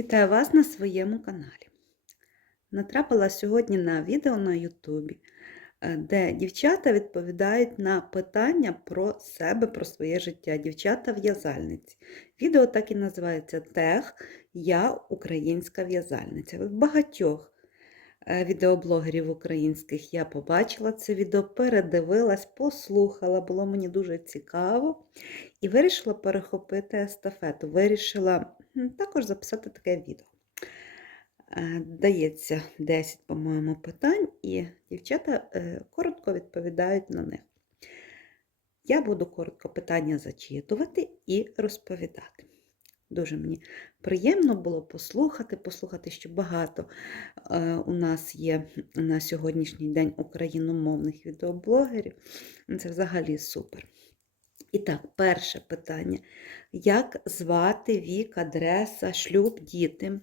Вітаю вас на своєму каналі. Натрапила сьогодні на відео на Ютубі, е, де дівчата відповідають на питання про себе, про своє життя. Дівчата-в'язальниці. Відео так і називається Тех Я українська в'язальниця. В багатьох е, відеоблогерів українських я побачила це відео, передивилась, послухала, було мені дуже цікаво і вирішила перехопити естафету. Вирішила також записати таке відео. Е, Дається 10, по-моєму, питань, і дівчата е, коротко відповідають на них. Я буду коротко питання зачитувати і розповідати. Дуже мені приємно було послухати, послухати, що багато е, у нас є на сьогоднішній день україномовних відеоблогерів. Це взагалі супер. І так, перше питання: як звати вік, адреса, шлюб, діти?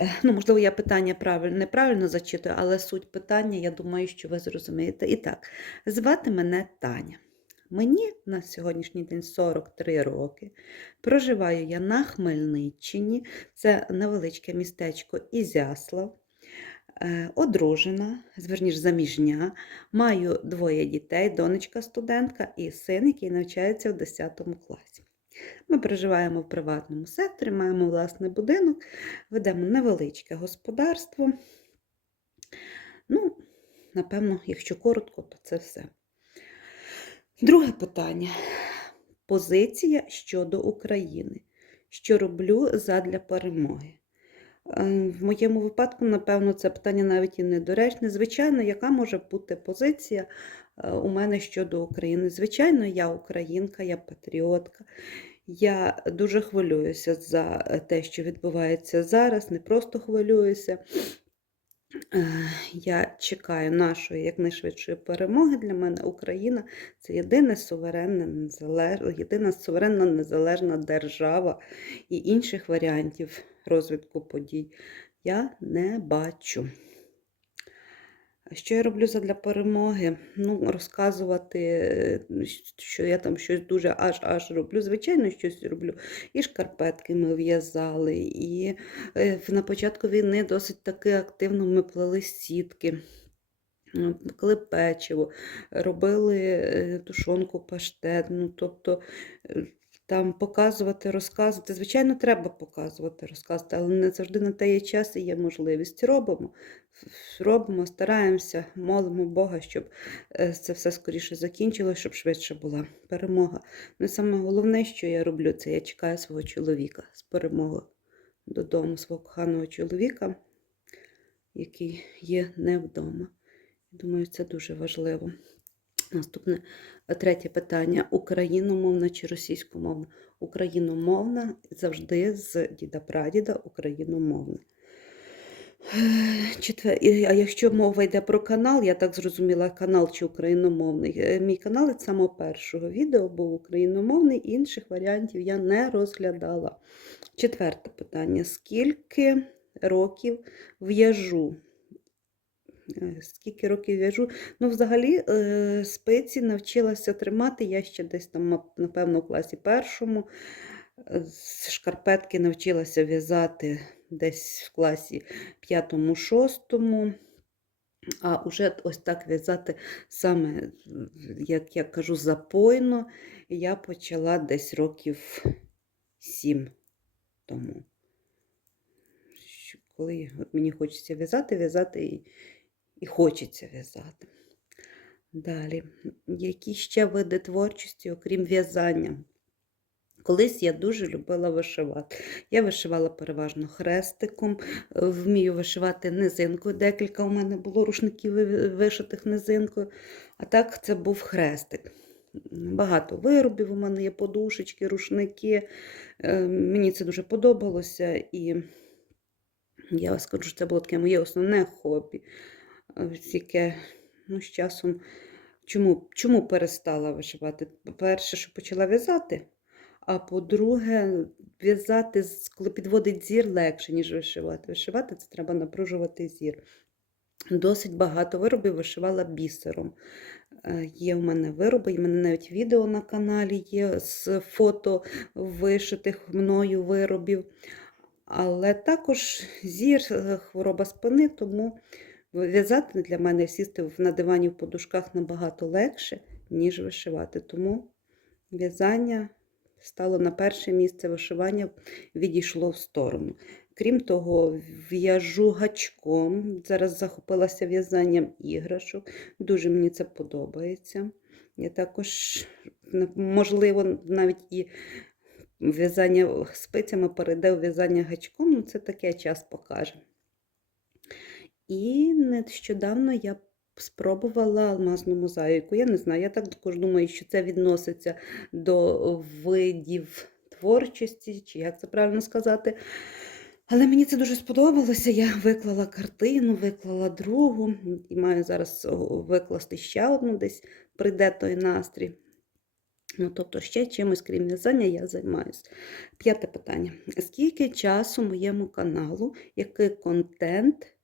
Е, Ну, можливо, я питання правильно, неправильно зачитую, але суть питання, я думаю, що ви зрозумієте. І так, звати мене Таня. Мені на сьогоднішній день 43 роки. Проживаю я на Хмельниччині, це невеличке містечко Ізяслав. Е, Одружена, зверніш заміжня, маю двоє дітей, донечка студентка і син, який навчається в 10 класі. Ми проживаємо в приватному секторі, маємо власний будинок, ведемо невеличке господарство. Ну, напевно, якщо коротко, то це все. Друге питання. Позиція щодо України. Що роблю задля перемоги? Е, В моєму випадку, напевно, це питання навіть і недоречне. Звичайно, яка може бути позиція е, у мене щодо України? Звичайно, я українка, я патріотка. Я дуже хвилююся за е, те, що відбувається зараз, не просто хвилююся. Я чекаю нашої якнайшвидшої перемоги. Для мене Україна це єдине суверенне, незалеж... єдина суверенна незалежна держава і інших варіантів розвитку подій я не бачу. Що я роблю задля перемоги? Ну, розказувати, е, що я там щось дуже аж-аж роблю. Звичайно, щось роблю. І шкарпетки ми в'язали, і е, на початку війни досить таки активно ми плели сітки. Пекли печиво, робили е, тушонку паштет. Ну, тобто там показувати, розказувати. Звичайно, треба показувати, розказувати, але не завжди на те є час і є можливість. Робимо, робимо, стараємося, молимо Бога, щоб е, це все скоріше закінчилося, щоб швидше була перемога. Ну і саме головне, що я роблю, це я чекаю свого чоловіка з перемоги додому, свого коханого чоловіка, який є не вдома. Думаю, це дуже важливо. Наступне е, третє питання: україномовна чи російськомовна? Україномовна завжди з діда-прадіда україномовна. Е, Четвер... А якщо мова йде про канал, я так зрозуміла, канал чи україномовний. Е, Мій канал від самого першого відео був україномовний, інших варіантів я не розглядала. Четверте питання: скільки років в'яжу? Е, Скільки років в'яжу? Ну, взагалі, е, спиці навчилася тримати. Я ще десь там, напевно, у класі першому. Е, з Шкарпетки навчилася в'язати десь в класі п'ятому-шостому. А уже ось так в'язати саме, як я кажу, запойно, я почала десь років сім тому. Коли мені хочеться в'язати, в'язати і, і хочеться в'язати. Далі, які ще види творчості, окрім в'язання? Колись я дуже любила вишивати. Я вишивала переважно хрестиком, вмію вишивати низинкою. Декілька у мене було рушників вишитих низинкою, а так це був хрестик. Багато виробів у мене є подушечки, рушники. Е, Мені це дуже подобалося, і я скажу, що це було таке моє основне хобі, е, ну, з часом. Чому, чому перестала вишивати? По-перше, що почала в'язати. А по-друге, в'язати, коли підводить зір, легше, ніж вишивати. Вишивати це треба напружувати зір. Досить багато виробів вишивала бісером. Е, Є у мене вироби, і в мене навіть відео на каналі є з фото вишитих мною виробів. Але також зір, е, хвороба спини, тому в'язати для мене сісти на дивані в подушках набагато легше, ніж вишивати. Тому в'язання стало на перше місце, вишивання відійшло в сторону. Крім того, в'яжу гачком. Зараз захопилася в'язанням іграшок. Дуже мені це подобається. Я також, можливо, навіть і в'язання спицями перейде у в'язання гачком, ну це таке час покаже. І нещодавно я спробувала алмазну мозаїку. Я не знаю, я так також думаю, що це відноситься до видів творчості, чи як це правильно сказати. Але мені це дуже сподобалося. Я виклала картину, виклала другу, і маю зараз викласти ще одну десь прийде той настрій. Ну, тобто ще чимось, крім в'язання, я займаюся. П'яте питання. Скільки часу моєму каналу, який контент,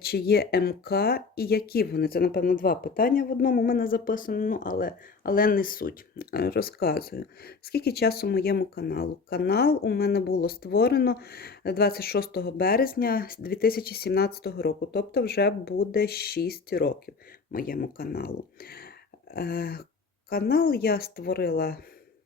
чи є МК і які вони? Це, напевно, два питання в одному у мене записано, ну, але, але не суть. Е, Розказую. Скільки часу моєму каналу? Канал у мене було створено 26 березня 2017 року, тобто вже буде 6 років моєму каналу. Е, Канал я створила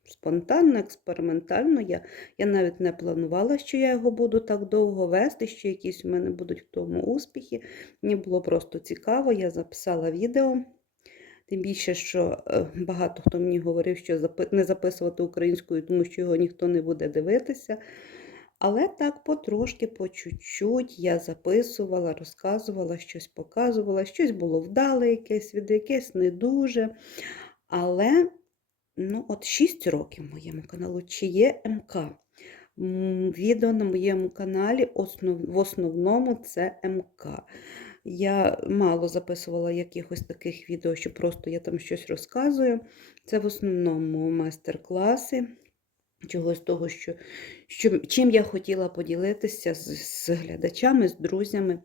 спонтанно, експериментально. Я, я навіть не планувала, що я його буду так довго вести, що якісь у мене будуть в тому успіхи. Мені було просто цікаво, я записала відео. Тим більше, що е, багато хто мені говорив, що не записувати українською, тому що його ніхто не буде дивитися. Але так потрошки, по чуть-чуть я записувала, розказувала, щось показувала, щось було вдале, якесь від якесь не дуже. Але ну, от 6 років моєму каналу, чи є МК. Відео на моєму каналі основ, в основному це МК. Я мало записувала якихось таких відео, що просто я там щось розказую. Це в основному майстер-класи, чогось того, що, що, чим я хотіла поділитися з, з глядачами, з друзями.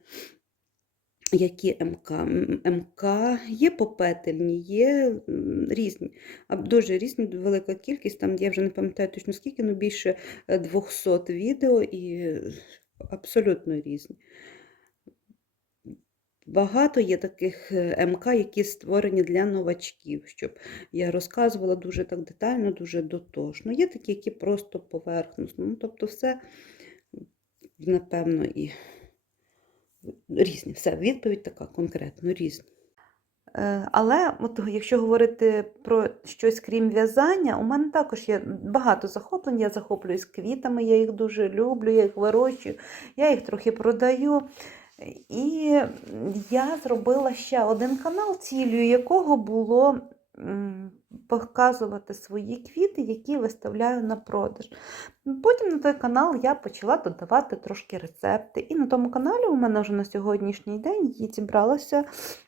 Які МК? МК є попетельні, є різні, дуже різні, велика кількість. Там я вже не пам'ятаю точно скільки, ну більше е, 200 відео і е, абсолютно різні. Багато є таких е, МК, які створені для новачків, щоб я розказувала дуже так детально, дуже дотошно. Є такі, які просто поверхносно. Ну, тобто, все, напевно, і різні. Все, відповідь така конкретно різні. Е, Але от, якщо говорити про щось крім в'язання, у мене також є багато захоплень. Я захоплююсь квітами, я їх дуже люблю, я їх вирощую, я їх трохи продаю. І я зробила ще один канал, цілею якого було показувати свої квіти, які виставляю на продаж. Потім на той канал я почала додавати трошки рецепти. І на тому каналі у мене вже на сьогоднішній день зібралося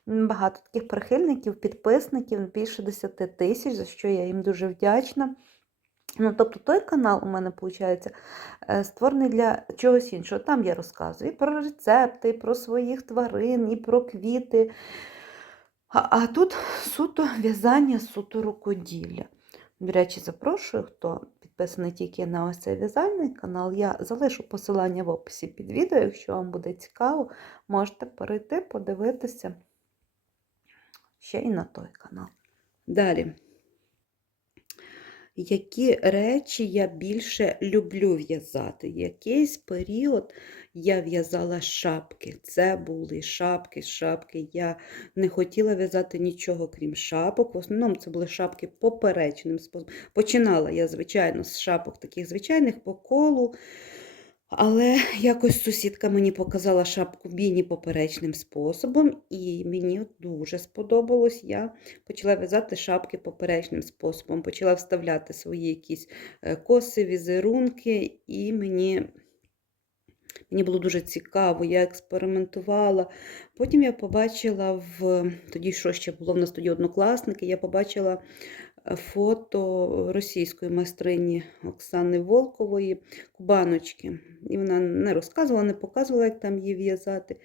багато таких прихильників, підписників, більше 10 тисяч, за що я їм дуже вдячна. Ну, тобто той канал у мене, виходить, створений для чогось іншого. Там я розказую і про рецепти, і про своїх тварин, і про квіти. А, тут суто в'язання, суто рукоділля. До речі, запрошую, хто підписаний тільки на ось цей в'язальний канал. Я залишу посилання в описі під відео, якщо вам буде цікаво, можете перейти, подивитися ще і на той канал. Далі. Які речі я більше люблю в'язати? Якийсь період я в'язала шапки. Це були шапки, шапки. Я не хотіла в'язати нічого, крім шапок. В основному це були шапки поперечним способом. Починала я, звичайно, з шапок таких звичайних по колу. Але якось сусідка мені показала шапку біні поперечним способом, і мені дуже сподобалось. Я почала в'язати шапки поперечним способом, почала вставляти свої якісь е, коси, візерунки, і мені, мені було дуже цікаво, я експериментувала. Потім я побачила в тоді, що ще було в нас тоді однокласники, я побачила фото російської майстрині Оксани Волкової, кубаночки. І вона не розказувала, не показувала, як там її в'язати.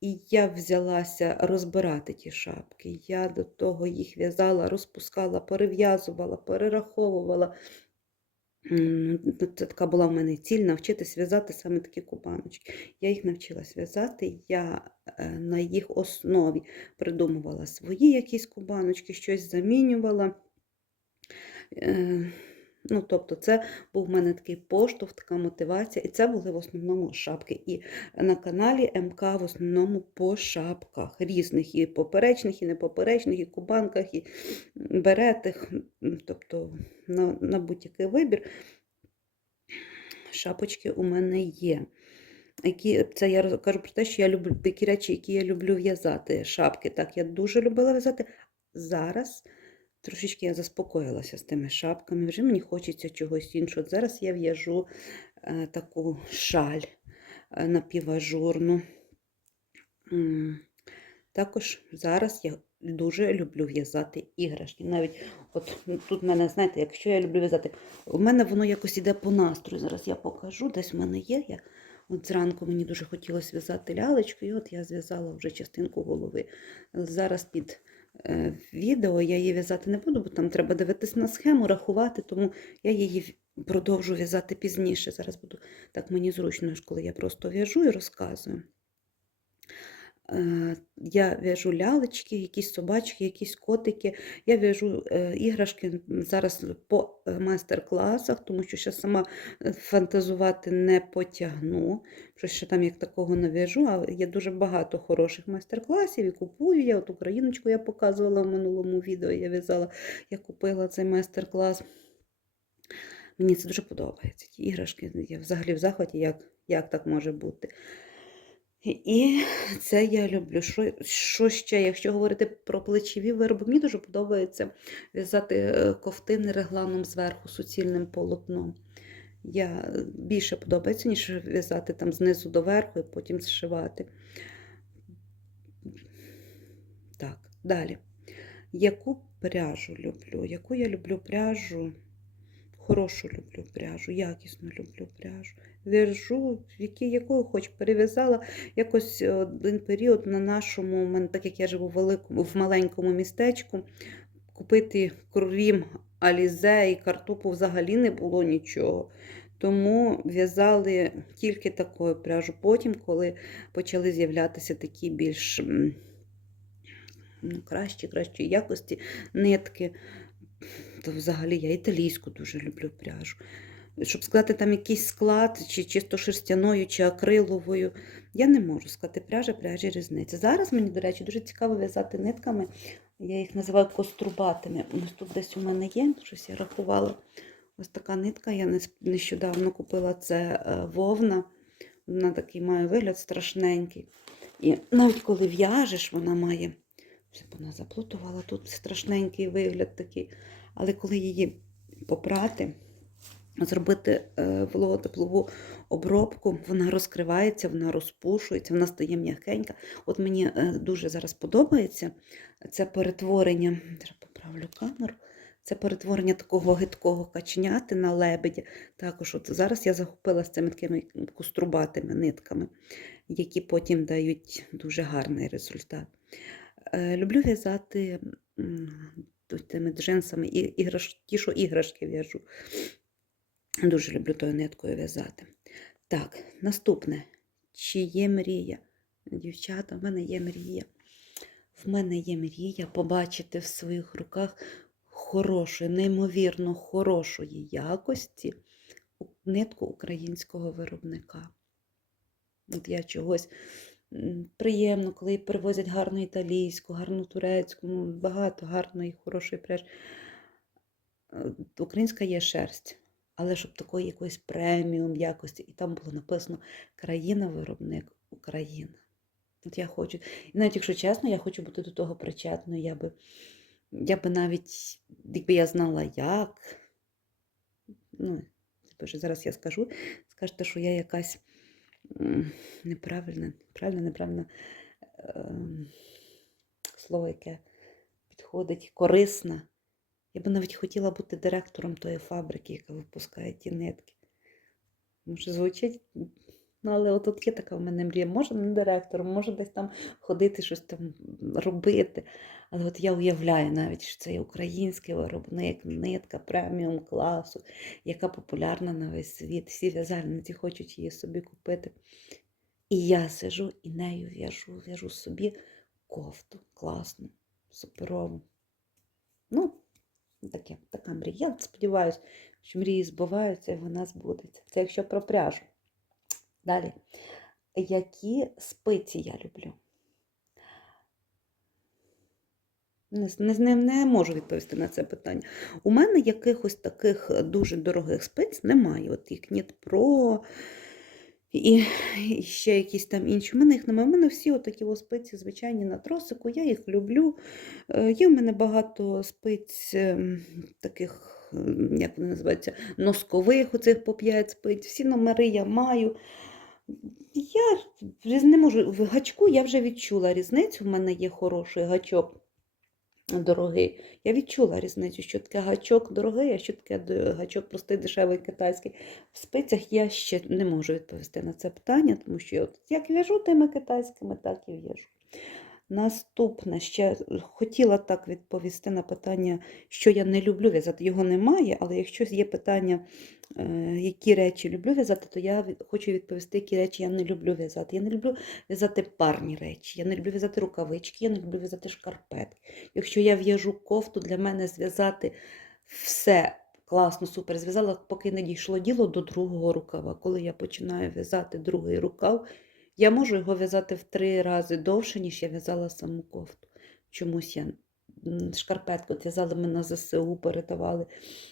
І я взялася розбирати ті шапки. Я до того їх в'язала, розпускала, перев'язувала, перераховувала. Це така була в мене ціль навчитись в'язати саме такі кубаночки. Я їх навчилась в'язати, я е, на їх основі придумувала свої якісь кубаночки, щось замінювала. Е, Ну, тобто, це був в мене такий поштовх, така мотивація, і це були в основному шапки. І на каналі МК в основному по шапках різних, і поперечних, і непоперечних, і кубанках, і беретих, тобто на, на будь-який вибір. Шапочки у мене є. Які, це я кажу про те, що я люблю такі речі, які я люблю в'язати. Шапки. Так, я дуже любила в'язати. Зараз трошечки я заспокоїлася з тими шапками. Вже мені хочеться чогось іншого. Зараз я в'яжу е, таку шаль е, напіважурну. Також зараз я дуже люблю в'язати іграшки. Навіть от ну, тут в мене, знаєте, якщо я люблю в'язати, у мене воно якось іде по настрою. Зараз я покажу, десь в мене є. Я, от зранку мені дуже хотілося в'язати лялечку, і от я зв'язала вже частинку голови. Зараз під відео я її в'язати не буду, бо там треба дивитись на схему, рахувати, тому я її продовжу в'язати пізніше. Зараз буду так мені зручно, коли я просто в'яжу і розказую. Е, Я в'яжу лялечки, якісь собачки, якісь котики. Я в'яжу е, іграшки зараз по е, майстер-класах, тому що ще сама фантазувати не потягну. Щось ще там як такого не в'яжу, а є дуже багато хороших майстер-класів і купую я. От Україночку я показувала в минулому відео, я в'язала, я купила цей майстер-клас. Мені це дуже подобається. Ті іграшки, я взагалі в захваті, як, як так може бути. І це я люблю. Що, що ще, якщо говорити про плечові вироби, мені дуже подобається в'язати е, ковтини регланом зверху суцільним полотном. Я е, більше подобається, ніж в'язати там знизу до верху і потім зшивати. Так, далі. Яку пряжу люблю? Яку я люблю пряжу? Хорошу люблю пряжу, якісну люблю пряжу. В'яжу, які, яку хоч перев'язала якось один період на нашому, так як я живу в, великому, в маленькому містечку, купити крім алізе і картопу взагалі не було нічого. Тому в'язали тільки такою пряжу. Потім, коли почали з'являтися такі більш ну, кращі, кращої якості нитки, то взагалі я італійську дуже люблю пряжу. Щоб сказати там якийсь склад, чи чисто шерстяною, чи акриловою, я не можу сказати пряжа, пряжі різниця. Зараз мені, до речі, дуже цікаво в'язати нитками. Я їх називаю кострубатими. Ось тут десь у мене є, щось я рахувала. Ось така нитка. Я нещодавно купила це е, вовна. Вона такий має вигляд страшненький. І навіть коли в'яжеш, вона має. Вже б вона заплутувала тут страшненький вигляд такий. Але коли її попрати, зробити е, вологотеплову обробку, вона розкривається, вона розпушується, вона стає м'якенька. От мені е, дуже зараз подобається це перетворення. Зараз поправлю камеру. Це перетворення такого гидкого качняти на лебедя. Також от зараз я захопилася цими такими кострубатими нитками, які потім дають дуже гарний результат. Е, Люблю в'язати тими джинсами, іграш, ті, що іграшки в'яжу. Дуже люблю тою ниткою в'язати. Так, наступне. Чи є мрія? Дівчата, в мене є мрія. В мене є мрія побачити в своїх руках хорошої, неймовірно хорошої якості нитку українського виробника. От я чогось приємно, коли привозять гарну італійську, гарну турецьку, ну, багато гарної, хорошої пряжі. Е, Українська є шерсть, але щоб такої якоїсь преміум якості. І там було написано країна-виробник Україна. От я хочу. І навіть якщо чесно, я хочу бути до того причетною. Я би, я би навіть, якби я знала як. Ну, зараз я скажу, скажете, що я якась м, неправильна, правильно, неправильне ем, слово, яке підходить, корисне. Я би навіть хотіла бути директором тої фабрики, яка випускає ті нитки. Може, звучить Ну, але от є така в мене мрія. Може не директором, може десь там ходити, щось там робити. Але от я уявляю навіть, що це є український виробник, нитка преміум класу, яка популярна на весь світ. Всі в'язальниці хочуть її собі купити. І я сижу і нею в'яжу, в'яжу собі кофту класну, суперову. Ну, таке, така мрія. Я сподіваюся, що мрії збуваються і вона збудеться. Це якщо про пряжу. Далі. Які спиці я люблю? Не, не, не, можу відповісти на це питання. У мене якихось таких дуже дорогих спиць немає. От їх Knit Pro і, і ще якісь там інші. У мене їх немає. У мене всі отакі ось спиці, звичайні на тросику. Я їх люблю. Е, Є в мене багато спиць ем, таких, ем, як вони називаються, носкових, оцих по 5 спиць. Всі номери я маю. Я не можу. В гачку я вже відчула різницю. В мене є хороший гачок дорогий. Я відчула різницю, що таке гачок дорогий, а що таке гачок простий, дешевий китайський. В спицях я ще не можу відповісти на це питання, тому що я от як в'яжу тими китайськими, так і в'яжу. Наступне ще хотіла так відповісти на питання, що я не люблю в'язати. Його немає, але якщо є питання, е, які речі люблю в'язати, то я хочу відповісти, які речі я не люблю в'язати. Я не люблю в'язати парні речі, я не люблю в'язати рукавички, я не люблю в'язати шкарпетки. Якщо я в'яжу кофту, для мене зв'язати все класно, супер. Зв'язала, поки не дійшло діло до другого рукава. Коли я починаю в'язати другий рукав, я можу його в'язати в три рази довше, ніж я в'язала саму кофту. Чомусь я шкарпетку от в'язали ми на ЗСУ, передавали.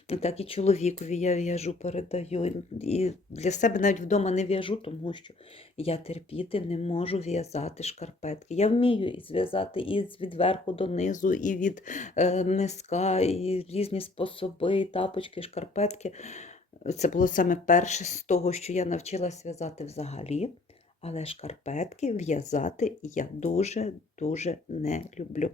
Так і чоловікові я в'яжу, передаю. І для себе навіть вдома не в'яжу, тому що я терпіти не можу в'язати шкарпетки. Я вмію зв'язати і від верху до низу, і від е, миска, і різні способи, тапочки, шкарпетки. Це було саме перше з того, що я навчилась в'язати взагалі. Але шкарпетки в'язати я дуже-дуже не люблю.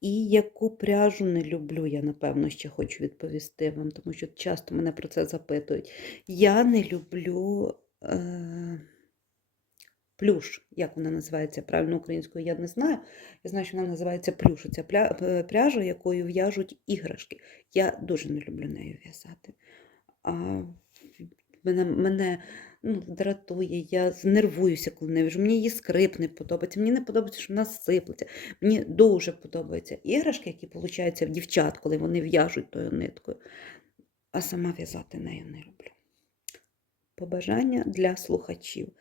І яку пряжу не люблю, я напевно ще хочу відповісти вам, тому що часто мене про це запитують. Я не люблю е, плюш, як вона називається правильно українською, я не знаю. Я знаю, що вона називається плюш. Це пряжа, якою в'яжуть іграшки. Я дуже не люблю нею в'язати. Мене, мене ну, дратує, я знервуюся, коли не в'яжу. Мені її скрип не подобається, мені не подобається, що вона сиплеться. Мені дуже подобаються іграшки, які получаються в дівчат, коли вони в'яжуть тою ниткою. А сама в'язати нею не люблю. Побажання для слухачів.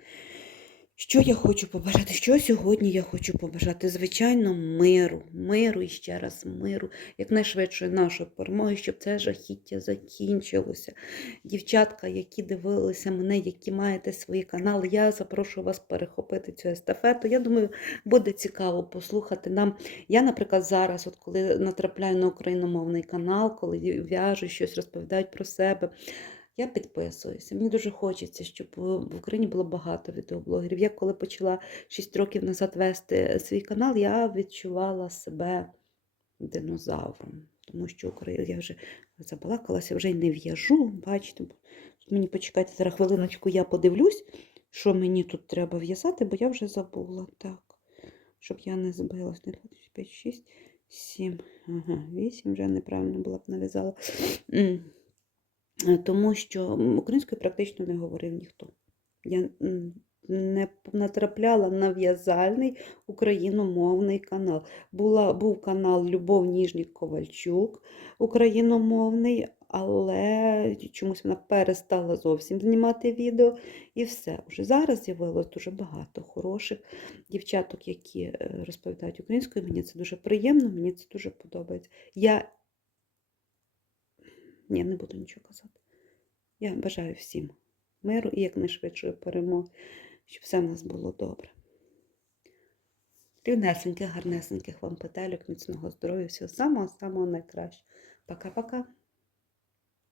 Що я хочу побажати? Що сьогодні я хочу побажати? Звичайно, миру, миру і ще раз миру, якнайшвидшої нашої перемоги, щоб це жахіття закінчилося. Дівчатка, які дивилися мене, які маєте свої канали, я запрошую вас перехопити цю естафету. Я думаю, буде цікаво послухати нам. Я, наприклад, зараз, от коли натрапляю на україномовний канал, коли в'яжу щось, розповідають про себе. Я підписуюся. Мені дуже хочеться, щоб в Україні було багато відеоблогерів. Я коли почала 6 років назад вести свій канал, я відчувала себе динозавром. Тому що Україна, я вже забалакалася, вже й не в'яжу. Бачите, Тут мені почекайте зараз хвилиночку, я подивлюсь, що мені тут треба в'язати, бо я вже забула. Так, щоб я не збилась. 1, 2, 3, 5, 6, 7, ага, 8 вже неправильно була б нав'язала. Е, Тому що українською практично не говорив ніхто. Я не натрапляла на в'язальний україномовний канал. Була, був канал Любов Ніжнік Ковальчук україномовний, але чомусь вона перестала зовсім знімати відео. І все. Уже зараз з'явилось дуже багато хороших дівчаток, які е, розповідають українською. Мені це дуже приємно, мені це дуже подобається. Я ні, не буду нічого казати. Я бажаю всім миру і якнайшвидшої перемоги, щоб все в нас було добре. Рівнесеньких, гарнесеньких вам петелюк, міцного здоров'я, всього самого-самого найкращого. Пока-пока.